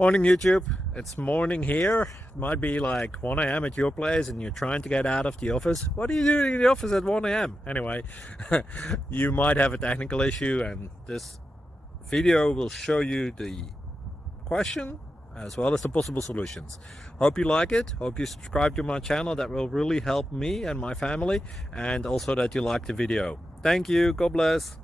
Morning YouTube, it's morning here. It might be like 1 a.m. at your place and you're trying to get out of the office. What are you doing in the office at 1 a.m.? Anyway, you might have a technical issue and this video will show you the question as well as the possible solutions. Hope you like it, hope you subscribe to my channel. That will really help me and my family, and also that you like the video. Thank you, God bless.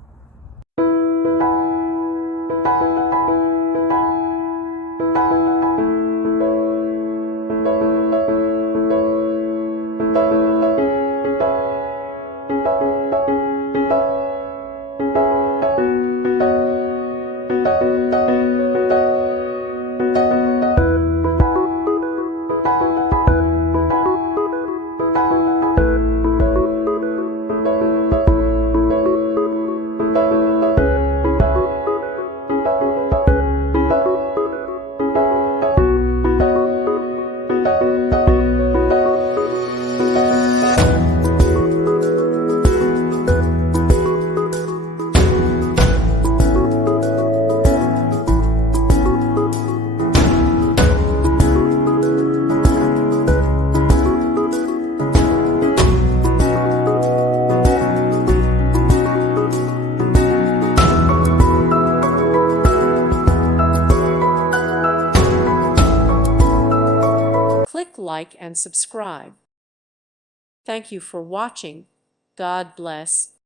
Click like and subscribe. Thank you for watching. God bless.